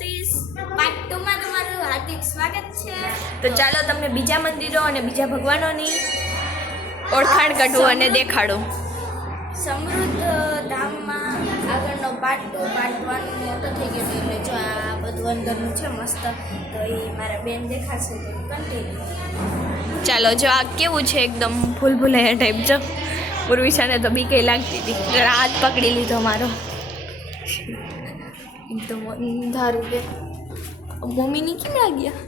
આરતીસ part ટુમાં તમારું હાર્દિક સ્વાગત છે. તો ચાલો તમને બીજા મંદિરો અને બીજા ભગવાનોની ઓળખાણ કાઢો અને દેખાડો. સમૃદ્ધ ધામમાં આગળનો પાર્ટ ટુ પાર્ટ વન મોટો થઈ ગયો એટલે જો આ બધું અંદરનું છે મસ્ત તો એ મારા બેન દેખાશે તો કન્ટિન્યુ ચાલો જો આ કેવું છે એકદમ ભૂલ ભૂલાયા ટાઈપ જો. ઉર્વિશાને તો બી કંઈ લાગતી હતી. હાથ પકડી લીધો મારો. એકદમ અંધારું છે મમ્મીની કેમ લાગ્યા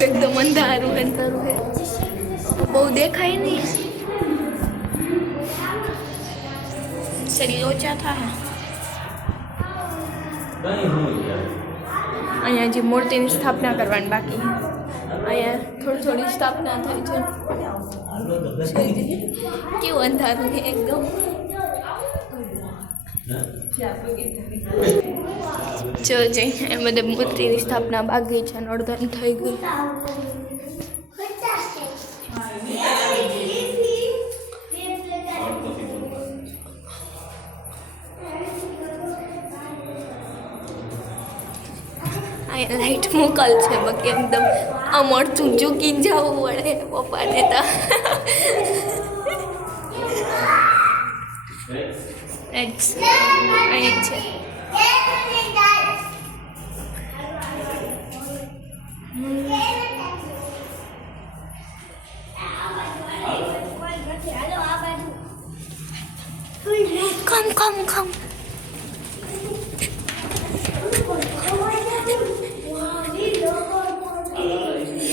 એકદમ અંધારું અંધારું છે બહુ દેખાય નહીં શરીર ઓછા થાય અહીંયા જે મૂર્તિની સ્થાપના કરવાની બાકી છે. અહીંયા થોડી થોડી સ્થાપના થાય છે. કેવું અંધારું છે એકદમ? જો જે એ બધે મૂર્તિની સ્થાપના બાકી છે, નોર્ધન થઈ ગઈ લાઈટ મોકલ છે બાકી એકદમ આમ અડધું ઝૂકીને જવું પડે પપ્પાને તો. અહીં છે. કમ કમ કમ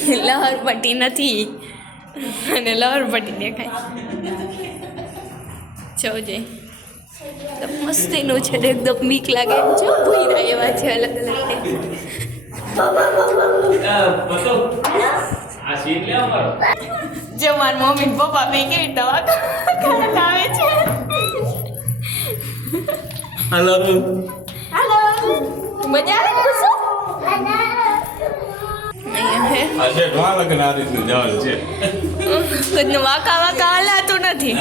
લહર પટ્ટી નથી. અને લહર પટ્ટી દેખાય. જોજે તો મસ્તીનું છે એકદમ બીક લાગે. જો છે ભૂરા એવા છે અલગ અલગ જો મારી મમ્મી પપ્પા બે કેવી દવા આવે છે. હલો મજા આજે દ્વારકા ના રીતનું જવાનું છે. કદનું વાકા વાકા હલાતું નથી.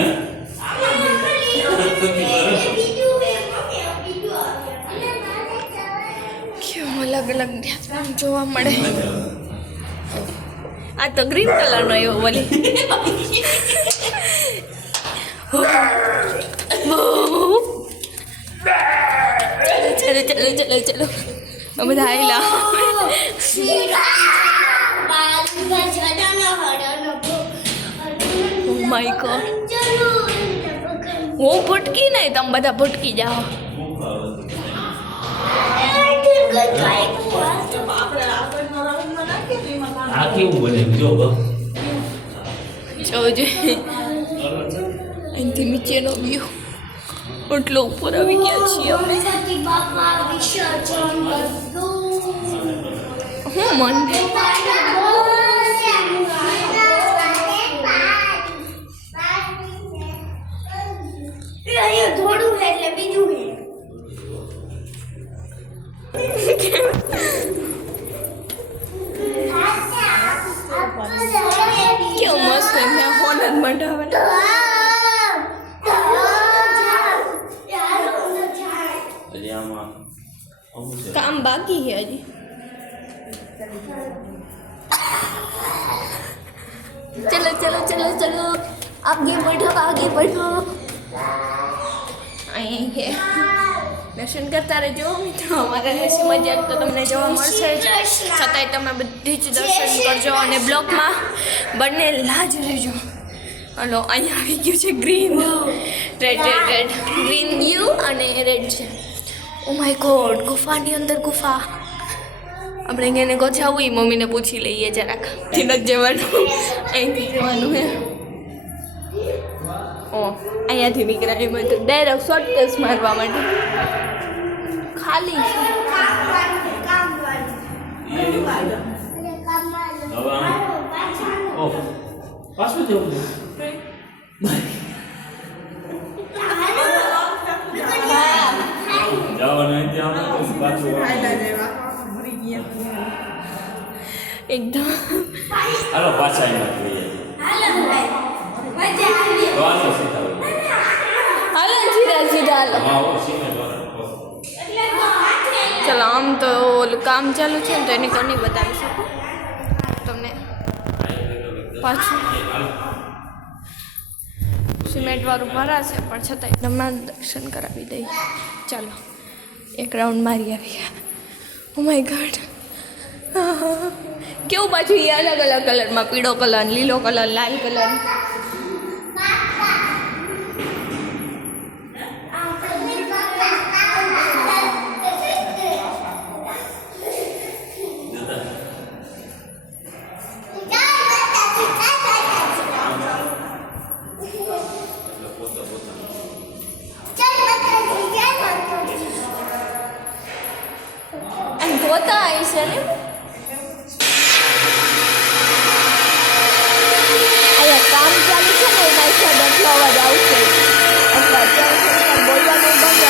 કેવું અલગ અલગ ધ્યાન જોવા મળે. આ તો ગ્રીન કલરનો એવો બોલી ચલો ચલો ચલો ચલો. બધા આવેલા માય ગોડ હું ભટકી નહીં તમે બધા ભટકી જાઓ આ કેવું બને જો જોજે અહીંથી નીચેનો વ્યૂ એટલો ઉપર આવી ગયા છીએ અમે હું મન આગે बैठो आगे बैठो અહીં છે દર્શન કરતા રહેજો મિત્રો અમારા હસી મજાક તો તમને જોવા મળશે જ છતાંય તમે બધી જ દર્શન કરજો અને બ્લોગમાં બંને લાજ રહેજો હલો અહીંયા આવી ગયું છે green red red red green you અને રેડ છે ઓ માય ગોડ ગુફાની અંદર ગુફા આપણે એને ગોચાવું એ મમ્મીને પૂછી લઈએ જરાક તિલક જવાનું અહીંથી જવાનું હે ઓ અહીંયાથી નીકળ્યા એમાં તો ડાયરેક્ટ શોર્ટકટ મારવા માટે. ખાલી છે. આમ ઓહ પાછું તો આનો સીધા હાલો સીધા ચાલો આમ તો ઓલું કામ ચાલુ છે ને તો એને કોની બતાવી શકું? તમને પાછું. સિમેન્ટવાળું ભરાશે પણ છતાંય તમને દર્શન કરાવી દઈએ ચાલો એક રાઉન્ડ મારી આવી ઓ માય ગોડ કેવું પાછું એ અલગ અલગ કલરમાં પીળો કલર લીલો કલર લાલ કલર? ધોતા આવી છે ને અહીંયા કામ ચાલુ છે ને એના હિસાબે એટલો અવાજ આવશે એટલે અત્યારે થોડીક વાર બોલવાનું બંધ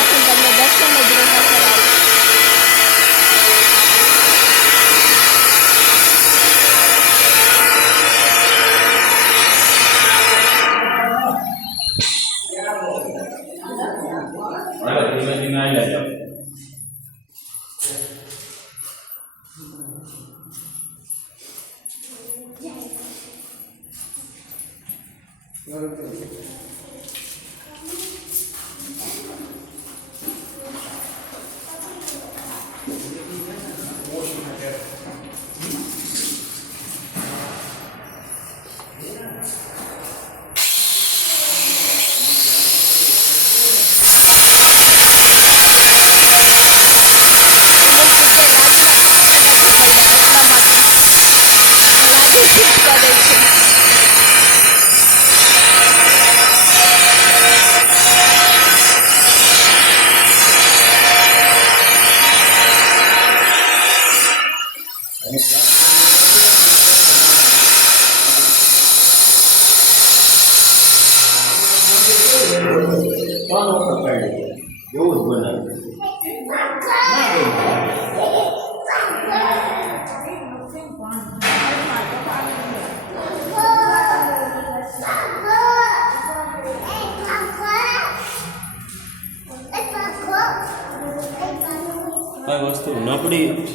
વસ્તુ નબળી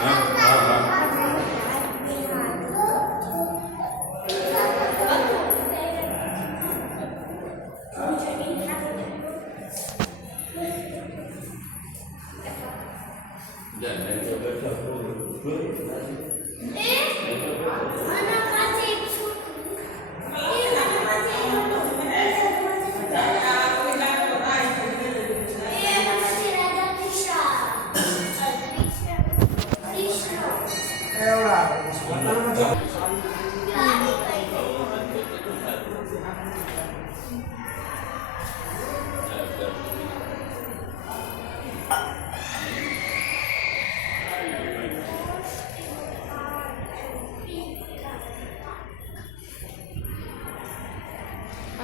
હા હા હા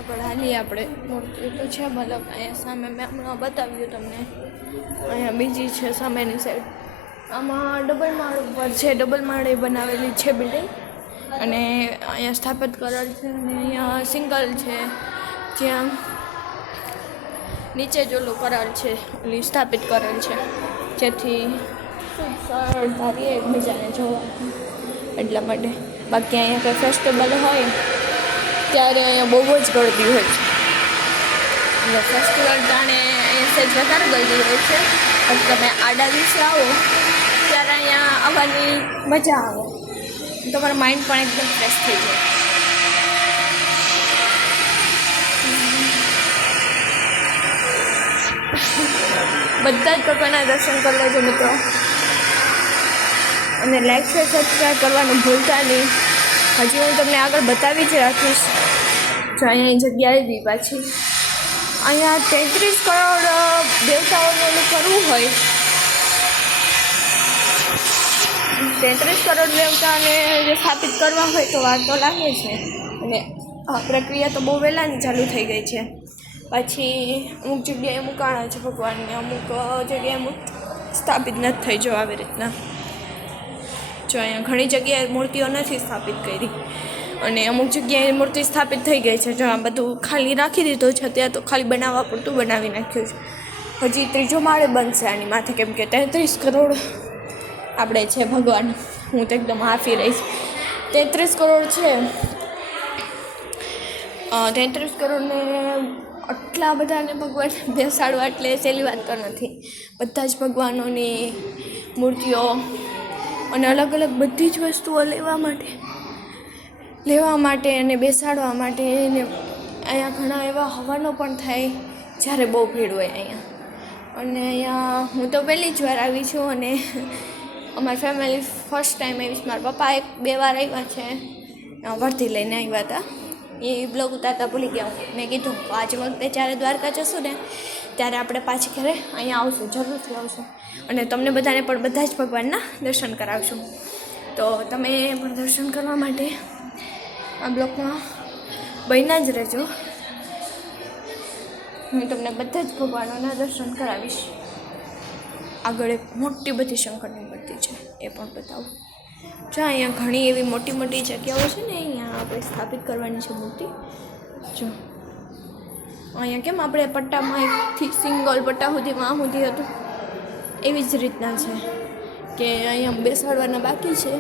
આગળ હાલીએ આપણે. મૂર્તિ તો છે મતલબ અહીંયા સામે મેં હમણાં બતાવ્યું તમને. અહીંયા બીજી છે સામેની સાઈડ આમાં ડબલ માળ ઉપર છે ડબલ માળે બનાવેલી છે બિલ્ડિંગ અને અહીંયા સ્થાપિત કરેલ છે અને અહીંયા સિંગલ છે. જ્યાં નીચે જ ઓલું કરેલ છે, ઓલી સ્થાપિત કરેલ છે. જેથી ખૂબ સરળતા રહે એકબીજાને જોવા એટલા માટે. બાકી અહીંયા કોઈ ફેસ્ટિવલ હોય ત્યારે અહીંયા બહુ જ ગળદી હોય છે. એટલે ફેસ્ટિવલ ટાણે અહીંયા સેજ વધારે ગળદી હોય છે. અને તમે આડા દિવસે આવો ત્યારે અહીંયા આવવાની મજા આવે. તમારું માઇન્ડ પણ એકદમ ફ્રેશ થઈ જાય. બધા જ પ્રકારના દર્શન કરી લેજો મિત્રો. અને લાઈક શેર સબસ્ક્રાઈબ કરવાનું ભૂલતા નહીં. હજી હું તમને આગળ બતાવી જ રાખીશ. જો અહીંયા જગ્યાએ બી પાછી. અહીંયા તેત્રીસ કરોડ દેવતાઓનું કરવું હોય. તેત્રીસ કરોડ દેવતાને જે સ્થાપિત કરવા હોય તો વાર તો લાગે છે. અને આ પ્રક્રિયા તો બહુ વહેલાની ચાલુ થઈ ગઈ છે. પછી અમુક જગ્યાએ મુકાણા છે ભગવાનને, અમુક જગ્યાએ સ્થાપિત નથી થઈ જો આવી રીતના. જો અહીંયા ઘણી જગ્યાએ મૂર્તિઓ નથી સ્થાપિત કરી. અને અમુક જગ્યાએ મૂર્તિ સ્થાપિત થઈ ગઈ છે, જો આ બધું ખાલી રાખી દીધું છે, ત્યાં તો ખાલી બનાવવા પૂરતું બનાવી નાખ્યું છે. હજી ત્રીજો માળે બનશે આની માથે, કેમ કે તેત્રીસ કરોડ આપણે છે ભગવાન. હું તો એકદમ હાફી રહીશ. તેત્રીસ કરોડ છે. તેત્રીસ કરોડને આટલા બધાને ભગવાન બેસાડવા એટલે સહેલી વાત તો નથી. બધા જ ભગવાનોની મૂર્તિઓ અને અલગ અલગ બધી જ વસ્તુઓ લેવા માટે લેવા માટે અને બેસાડવા માટે ને અહીંયા ઘણા એવા હવાનો પણ થાય જ્યારે બહુ ભીડ હોય અહીંયા. અને અહીંયા હું તો પહેલી જ વાર આવી છું અને અમારી ફેમિલી ફર્સ્ટ ટાઈમ આવી છે મારા પપ્પા એક બે વાર આવ્યા છે. વર્ધી લઈને આવ્યા હતા. એ બ્લોગ ઉતારતા ભૂલી ગયા મેં કીધું, આજ વખતે જ્યારે દ્વારકા જશું ને, ત્યારે આપણે પાછી ઘરે અહીંયા આવશું, જરૂરથી આવશું. અને તમને બધાને પણ બધા જ ભગવાનના દર્શન કરાવશું. તો તમે પણ દર્શન કરવા માટે આ બ્લોકમાં બન્યા જ રહેજો. હું તમને બધા જ ભગવાનોના દર્શન કરાવીશ. આગળ એક મોટી બધી શંકરની મૂર્તિ છે, એ પણ બતાવું. જો, અહીંયા ઘણી એવી મોટી મોટી જગ્યાઓ છે ને, અહીંયા આપણે સ્થાપિત કરવાની છે મૂર્તિ. જો, અહીંયા કેમ આપણે પટ્ટામાં એકથી સિંગલ પટ્ટા સુધીમાં આમ સુધી હતું? એવી જ રીતના છે કે અહીંયા બેસાડવાના બાકી છે.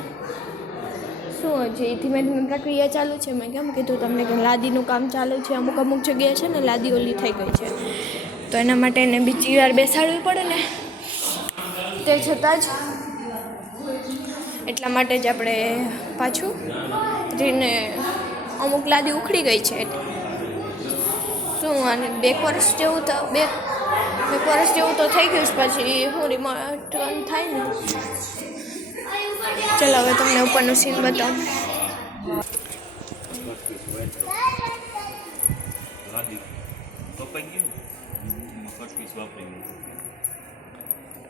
શું હજી ધીમે ધીમે પ્રક્રિયા ચાલુ છે? મેં કેમ કીધું તમને કે લાદીનું કામ ચાલુ છે, અમુક અમુક જગ્યાએ છે ને, લાદી ઓલી થઈ ગઈ છે. તો એના માટે એને બીજી વાર બેસાડવી પડે ને. તે છતાં જ એટલા માટે જ આપણે પાછું રીને અમુક લાદી ઉખડી ગઈ છે શું અને બે વર્ષ જેવું તો, બે, એક વર્ષ જેવું તો થઈ ગયું છે પછી હું રિમોટન થાય ને. ચલો હવે તમને ઉપરનું સીન બતાવું. કપાઈ ગયું ફર્સ્ટ પીસ વાપરી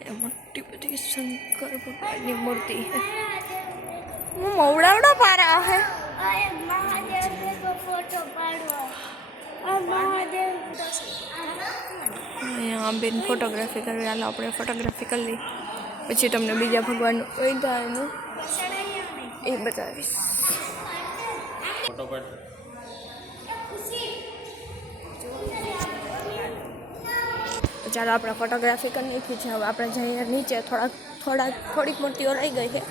એ મોટી બધી શંકર ભગવાનની મૂર્તિ છે. હું મવડાવડો પારા હે? અહીંયા બેન ફોટોગ્રાફી કરવી હાલો આપણે ફોટોગ્રાફી કરી લઈ પછી તમને બીજા ભગવાનનું વૈધા એનું એ બતાવીશ. ફોટો પાડ તો ચાલો આપણે ફોટોગ્રાફી કરી નાખી છે હવે આપણે જઈએ નીચે. થોડાક થોડાક થોડીક મૂર્તિઓ રહી ગઈ છે.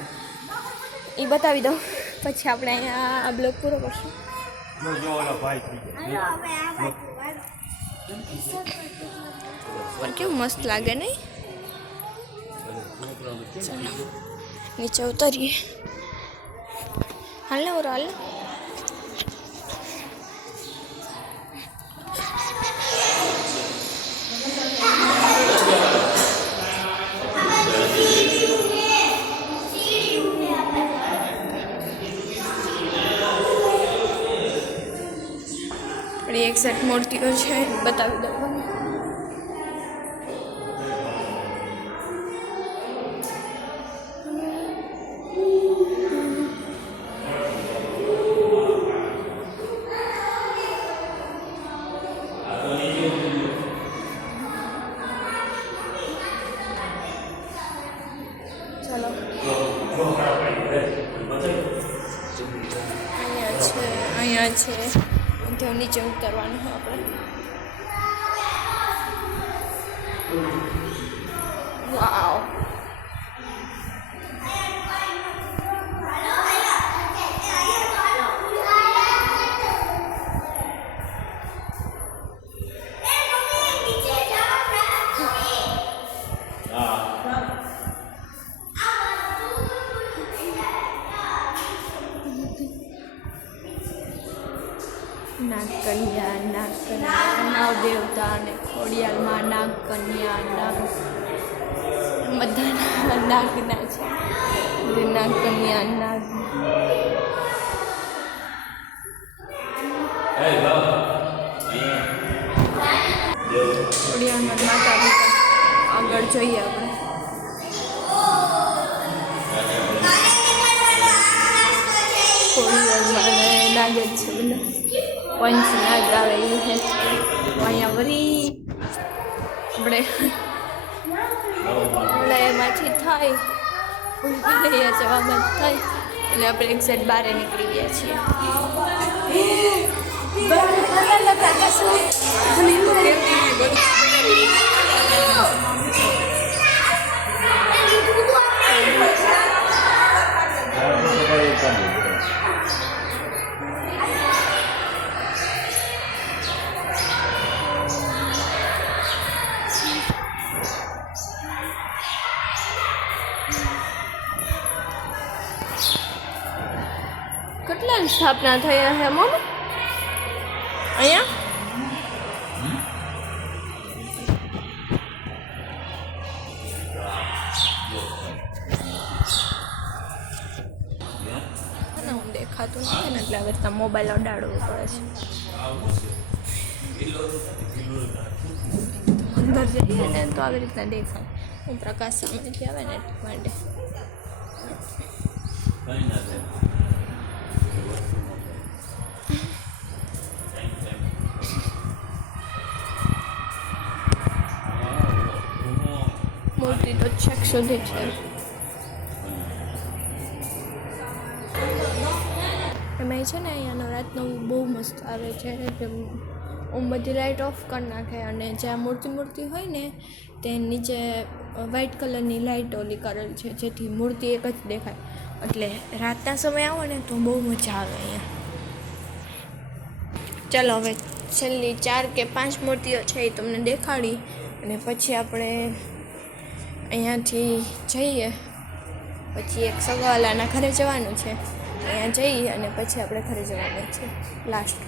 એ બતાવી દઉં. પછી આપણે અહીંયા આ બ્લોગ પૂરો કરશું. જો જો ઓલા ભાઈ પણ કેવું મસ્ત લાગે નહીં ચાલો નીચે ઉતરીએ. હાલ ને ઓરો હાલ એક્ઝેક્ટ મૂર્તિઓ છે બતાવી દઉં તમને. અહીંયા છે અહીંયા છે. ત્યાં નીચે ઉતરવાનું હોય આપણે. વાવ નાગકન્યા નાગકન્યા નાવ દેવતા અને ખોડિયાલમાં નાગકન્યા નાગ બધા નાગના છે. નાગકન્યા નાગ. ખોડિયાલમાં માતા આગળ જોઈએ આપણે. પંચ નાગ આવે એવું છે અહીંયા વળી આપણે એટલે એમાંથી થાય રહ્યા જવામાં થઈ અને આપણે એક્ઝેક્ટ બારે નીકળી ગયા છીએ કેટલા સ્થાપના થયા છે મમ? અહીંયા? દેખાતું નથી ને એટલે રીતના મોબાઈલ અડાડવો પડે છે. અંદર જઈએ ને તો આવી રીતના દેખાય. હું પ્રકાશ સામેથી આવે ને માટે મૂર્તિ તો છેક સુધી છે એમાં છે ને, અહીંયા નવરાતનો બહુ મસ્ત આવે છે બધી લાઇટ ઓફ કરી નાખે અને જ્યાં મૂર્તિ મૂર્તિ હોય ને તે નીચે વ્હાઇટ કલરની લાઇટ ઓલી કરેલ છે, જેથી મૂર્તિ એક જ દેખાય. એટલે રાતના સમયે આવો ને તો બહુ મજા આવે અહીંયા. ચાલો હવે છેલ્લી ચાર કે પાંચ મૂર્તિઓ છે એ તમને દેખાડી અને પછી આપણે અહીંયાથી જઈએ. પછી એક સગવાલાના ઘરે જવાનું છે. અહીંયા જઈએ અને પછી આપણે ઘરે જવાનું છે લાસ્ટ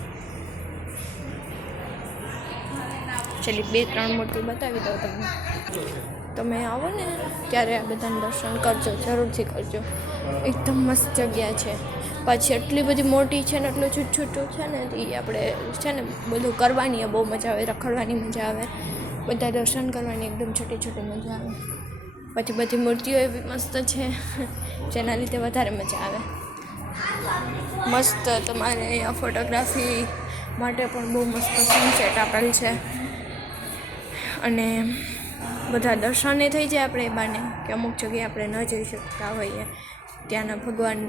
છેલ્લી બે ત્રણ મૂર્તિ બતાવી દઉં તમને. તમે આવો ને, ત્યારે આ બધાને દર્શન કરજો, જરૂરથી કરજો. એકદમ મસ્ત જગ્યા છે. પાછી એટલી બધી મોટી છે ને, એટલું છૂટ છૂટું છે ને એ આપણે છે ને, બધું કરવાની બહુ મજા આવે, રખડવાની મજા આવે. બધા દર્શન કરવાની એકદમ છોટી છોટી મજા આવે. પછી બધી મૂર્તિઓ એવી મસ્ત છે. જેના લીધે વધારે મજા આવે. મસ્ત તમારે અહીંયા ફોટોગ્રાફી માટે પણ બહુ મસ્ત સનસેટ આપેલ છે. અને બધા દર્શને થઈ જાય આપણે એ બાને, કે અમુક જગ્યાએ આપણે ન જઈ શકતા હોઈએ. ત્યાંના ભગવાન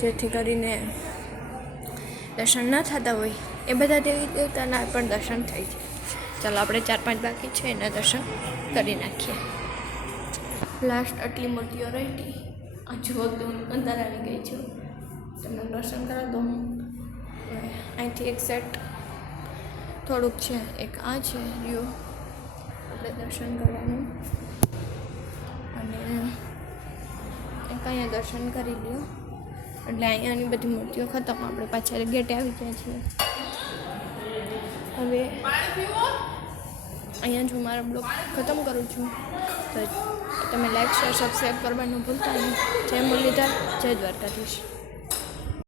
જેથી કરીને દર્શન ન થતા હોય, એ બધા દેવી દેવતાના પણ દર્શન થઈ જાય. ચાલો, આપણે ચાર પાંચ બાકી છે, એના દર્શન કરી નાખીએ. લાસ્ટ આટલી મૂર્તિઓ રહી હતી હું અંદર આવી ગઈ છું. તમને દર્શન કરાવી દઉં અહીંથી એક સેટ થોડુંક છે. એક આ છે રહ્યું આપણે દર્શન કરવાનું. અને એક અહીંયા દર્શન કરી લ્યો. એટલે અહીંયાની બધી મૂર્તિઓ ખતમ. આપણે પાછળ ગેટે આવી ગયા છીએ. હવે અહીંયા જો મારો બ્લોગ ખતમ કરું છું, તો તમે લાઈક શેર સબસ્ક્રાઈબ કરવાનું ભૂલતા નહીં. જય મુરલીધર, જય દ્વારકાધીશ.